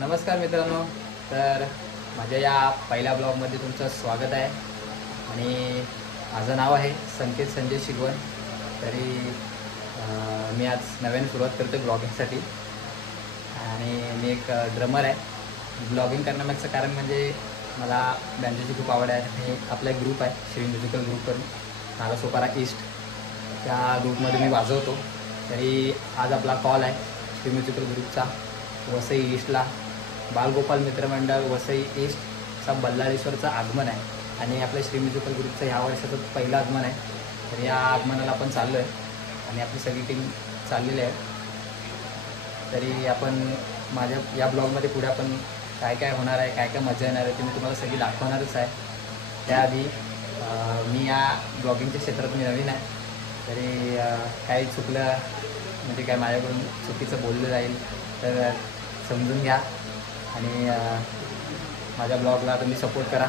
नमस्कार मित्रांनो, तर माझ्या या पहिल्या ब्लॉगमध्ये तुमचं स्वागत आहे. आणि माझं नाव आहे संकेत संजय शिगवण. तरी मी आज नव्याने सुरुवात करतो ब्लॉगिंगसाठी. आणि मी एक ड्रमर आहे. ब्लॉगिंग करण्यामागचं कारण म्हणजे मला बँजोची खूप आवड आहे. आणि आपला एक ग्रुप आहे श्री म्युझिकल ग्रुप करून, नालासोपारा ईस्ट, त्या ग्रुपमध्ये मी वाजवतो. तरी आज आपला कॉल आहे श्री म्युझिकल ग्रुपचा वसई ईस्टला. बालगोपाल मित्रमंडळ वसई ईस्टचा बल्लाळेश्वरचं आगमन आहे. आणि आपल्या श्री म्युझिकल ग्रुपचं ह्या वर्षाचं पहिलं आगमन आहे. तर या आगमनाला आपण चाललो आहे आणि आपली सगळी टीम चाललेली आहे. तरी आपण माझ्या या ब्लॉगमध्ये पुढे आपण काय काय होणार आहे, काय काय मजा येणार आहे ते मी तुम्हाला सगळी दाखवणारच आहे. त्याआधी मी या ब्लॉगिंगच्या क्षेत्रात मी नवीन आहे. तरी काही चुकलं म्हणजे काय माझ्याकडून चुकीचं बोललं जाईल तर समजून घ्या. आणि माझ्या ब्लॉगला तुम्ही सपोर्ट करा.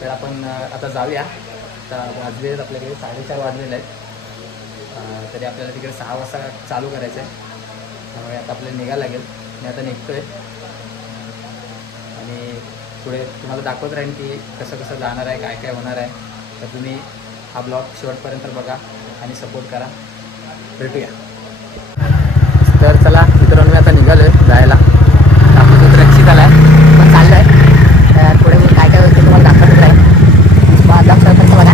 तर आपण आता जाऊया. आता वाजले आहेत आपल्याकडे 4:30 वाजलेले आहेत. तरी आपल्याला तिकडे 6 वाजता चालू करायचं आहे. त्यामुळे आता आपल्याला निघायला लागेल. मी आता निघतो आहे आणि पुढे तुम्हाला दाखवत राहीन की कसं कसं जाणार आहे, काय काय होणार आहे. तर तुम्ही हा ब्लॉग शेवटपर्यंत बघा आणि सपोर्ट करा. भेटूया. तर चला मित्रांनो, मी आता निघालो आहे जायला. आपलं तो रक्षित आला आहे पण चाललं आहे. तर पुढे मी काय काय होतं तुम्हाला दाखवत राहील. ब्लॉग शेवटपर्यंत बघा.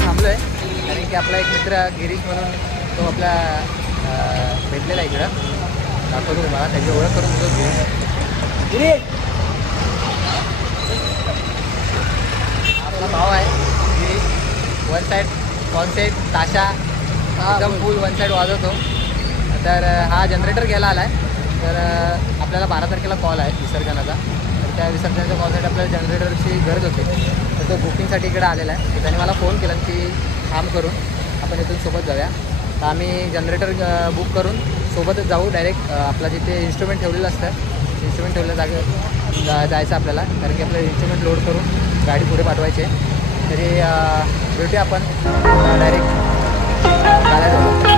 थांबलो आहे कारण की आपला एक मित्र गिरीश म्हणून तो आपला भेटलेला आहे इकडं. दाखवतो तुम्हाला, त्याची ओळख करून देतो. आपला भाव आहे गिरीश. वन साईड कॉन्सेट ताशा एकदम फुल वन साईड वाजवतो. तर हा जनरेटर घ्यायला आला आहे. तर आपल्याला 12 तारखेला कॉल आहे विसर्जनाचा. तर त्या विसर्जनाच्या कॉलसाठी आपल्याला जनरेटरची गरज होती. तर तो बुकिंगसाठी इकडे आलेला आहे. तर त्याने मला फोन केला की काम करून आपण इथून सोबत जाऊया. तर आम्ही जनरेटर बुक करून सोबतच जाऊ. डायरेक्ट आपला जिथे इन्स्ट्रुमेंट ठेवलेलं असतं, इन्स्ट्रुमेंट ठेवलेल्या जायचं आपल्याला. कारण की आपल्याला इन्स्ट्रुमेंट लोड करून गाडी पुढे पाठवायची आहे. तरी भेटूया आपण डायरेक्ट गाड्या जाऊ.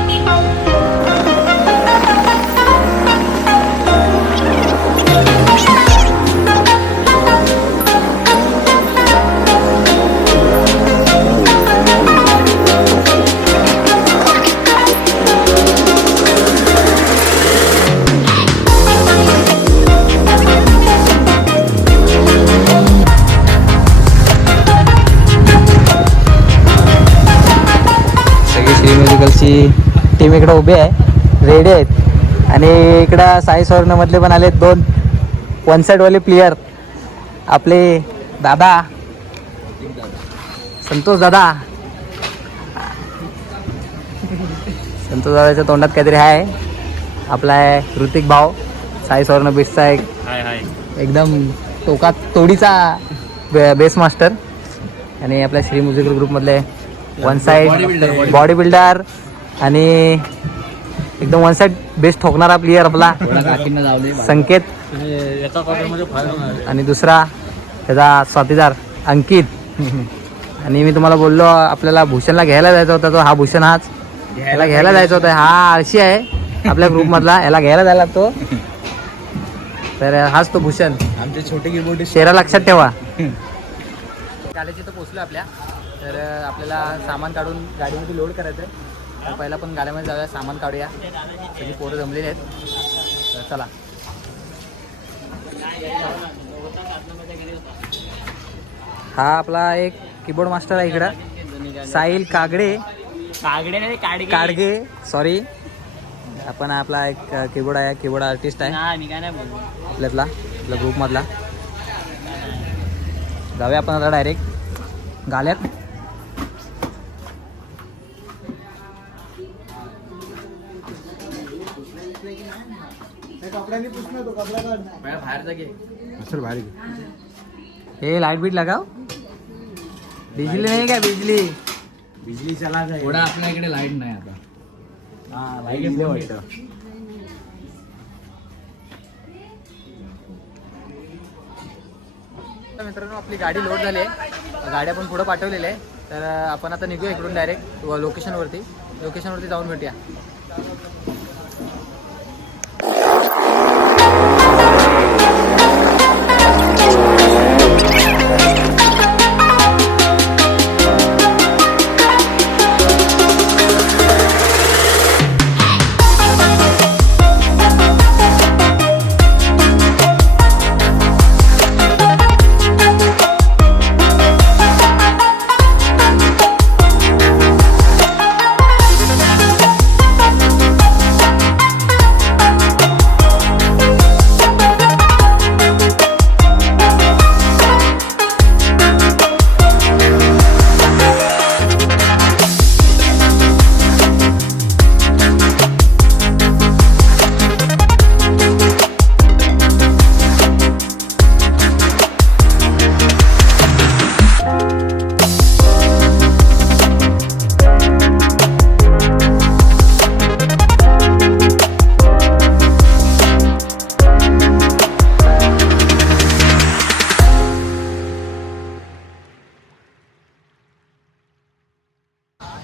टीम इकडं उभे आहे, रेडी आहेत. आणि इकडं साई स्वर्णमधले पण आलेत 2 वन साईडवाले प्लेयर, आपले दादा संतोष दादा. संतोष दादाच्या तोंडात काहीतरी आहे. आपला आहे ऋतिक भाऊ, साई स्वर्ण बेसचा एक एकदम तोडीचा बेस मास्टर. आणि आपल्या श्री म्युझिकल ग्रुपमधले वन साईड बॉडी बिल्डर आणि एकदम वन साईड बेस्ट ठोकणारा प्लेयर आपला संकेत. आणि दुसरा त्याचा साथीदार अंकित. आणि मी तुम्हाला बोललो आपल्याला भूषणला घ्यायला जायचा होता. तो हा भूषण हाच याला घ्यायला जायचा होता. हा आळशी आहे आपल्या ग्रुपमधला, याला घ्यायला जायला लागतो. तर हाच तो भूषण, आमचे छोटे कीबोर्ड. चेहरा लक्षात ठेवा. गाड्याची तर पोचलो आपल्या. तर आपल्याला सामान काढून गाडीमध्ये लोड करायचं आहे. तर पहिला पण गाड्यामध्ये जाऊया, सामान काढूया. सगळी पोरं जमलेली आहेत. तर चला. हा आपला एक कीबोर्ड मास्टर आहे इकडं, साहिल काडगे सॉरी. आपण आपला एक कीबोर्ड आहे, कीबोर्ड आर्टिस्ट आहे आपल्यातला, आपल्या ग्रुपमधला. जाऊया आपण आता डायरेक्ट गाल्यात. हे लाइट बीट लगाओ. बिजली नाही का? बिजली चला जाए. थोडा आपल्या इकडे लाईट नाही आता. लाईट वाटतं. मित्रांनो आपली गाडी लोड झाली आहे, गाड्या पण पुढं पाठवलेल्या आहे. तर आपण आता निघूया इकडून डायरेक्ट लोकेशनवरती जाऊन भेटूया.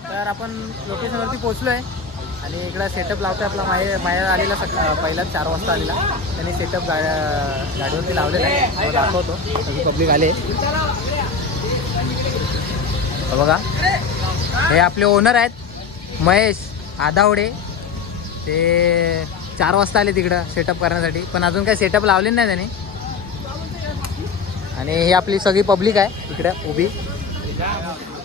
तर आपण लोकेशनवरती पोहोचलो आहे आणि इकडं सेटअप लावतो. आपला माया आलेला पहिलाच 4 वाजता आलेला, त्यांनी सेटअप गाडीवरती लावलेला आहे. दाखवतो सगळी पब्लिक आले बघा. हे आपले ओनर आहेत महेश आदावडे, ते 4 वाजता आले तिकडं सेटअप करण्यासाठी, पण अजून काही सेटअप लावले नाही त्यांनी. आणि ही आपली सगळी पब्लिक आहे इकडं उभी,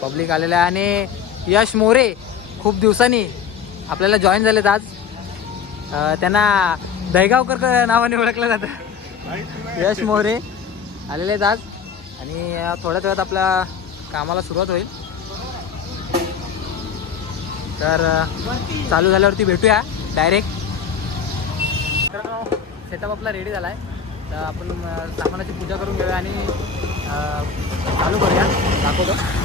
पब्लिक आलेलं आहे. आणि यश मोरे खूप दिवसांनी आपल्याला जॉईन झालेत आज. त्यांना दहीगावकर नावाने ओळखलं जातं. यश मोरे आलेले आहेत आज आणि थोड्याच वेळात आपल्या कामाला सुरुवात होईल. तर चालू झाल्यावरती भेटूया डायरेक्ट. सेटअप आपला रेडी झाला आहे, तर आपण सामानाची पूजा करून घेऊया आणि चालू करूया. दाखवतो.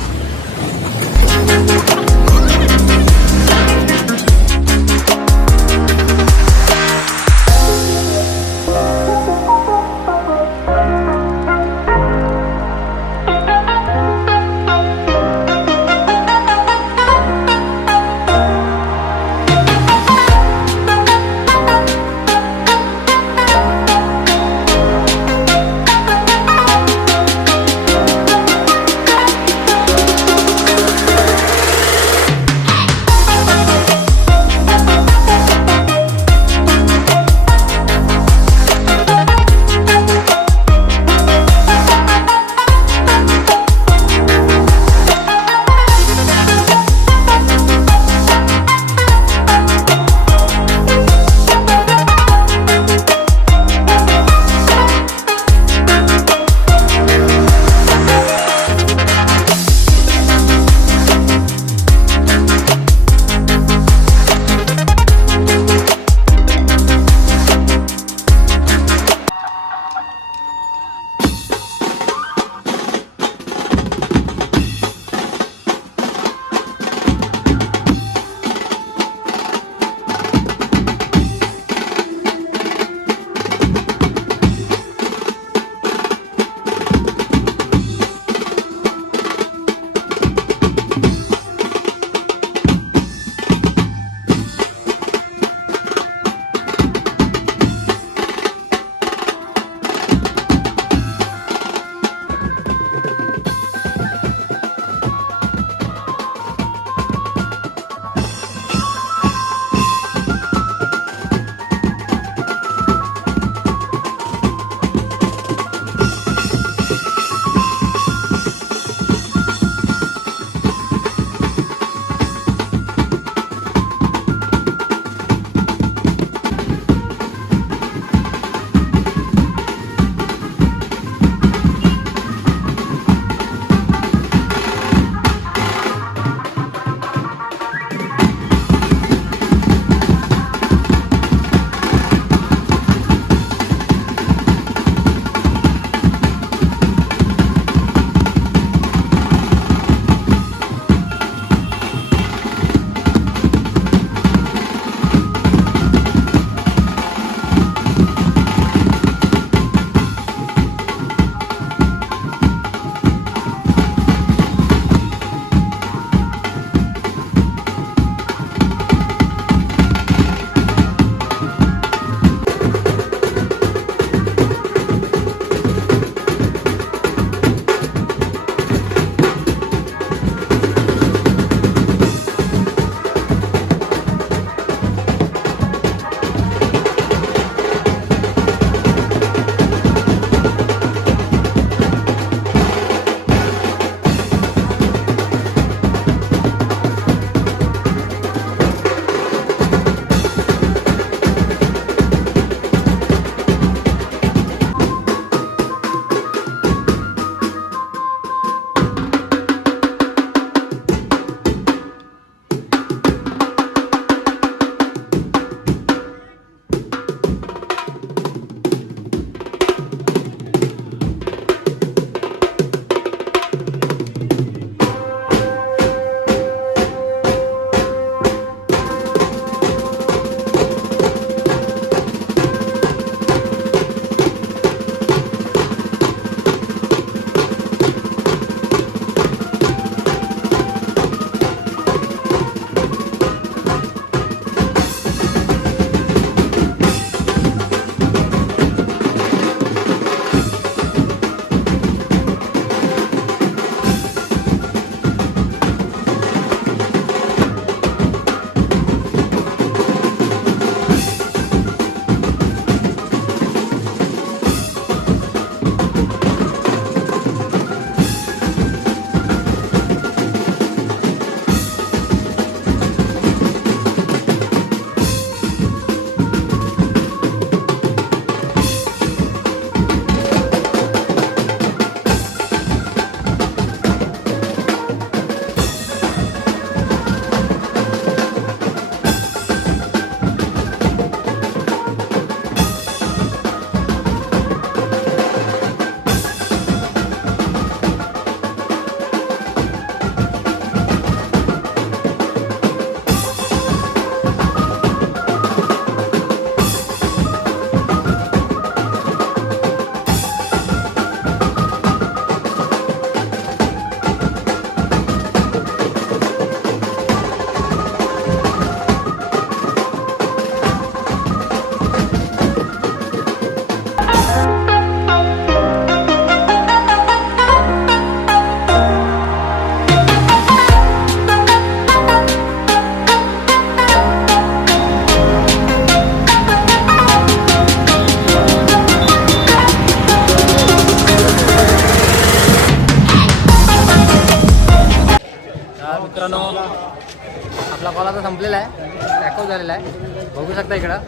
आहे. बघू शकता इकडं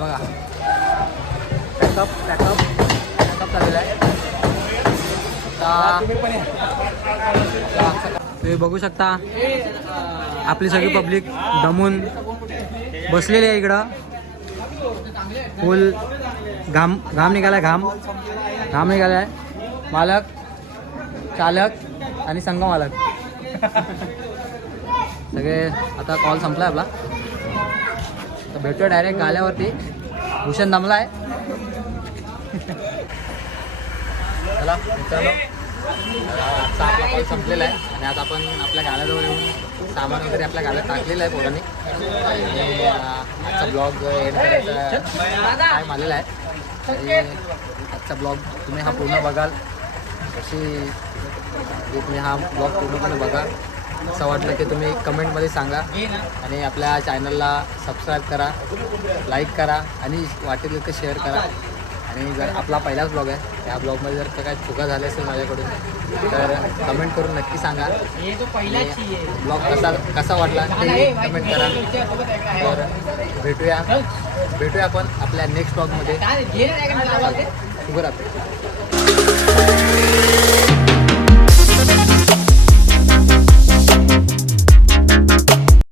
बघा पॅकअप झालेला आहे. तुम्ही बघू शकता आपली सगळी पब्लिक दमून बसलेली आहे इकडं. फुल घाम निघाला घाम निघाला आहे. मालक, चालक आणि संघ मालक सगळे. आता कॉल संपला आपला, तर भेटूया डायरेक्ट गाल्यावरती. भूषण दमला आहे. चला मित्रांनो, आजचा आपला कॉल संपलेला आहे आणि आता आपण आपल्या गाल्याजवळ येऊन सामान वगैरे आपल्या गाल्यात टाकलेलं आहे पोरांनी. आणि आजचा ब्लॉग एंड करायचा टाईम आलेला आहे. तरी आजचा ब्लॉग तुम्ही हा पूर्ण बघाल, अशी तुम्ही हा ब्लॉग पूर्णपणे बघा. असं वाटलं की तुम्ही कमेंटमध्ये सांगा आणि आपल्या चॅनलला सबस्क्राईब करा, लाईक करा आणि वाटेल तर शेअर करा. आणि जर आपला पहिलाच ब्लॉग आहे, त्या ब्लॉगमध्ये जर काही चुका झाल्या असेल माझ्याकडून तर कमेंट करून नक्की सांगा. ब्लॉग कसा वाटला ते कमेंट करा. तर भेटूया आपण आपल्या नेक्स्ट ब्लॉगमध्ये. शुभरात्री.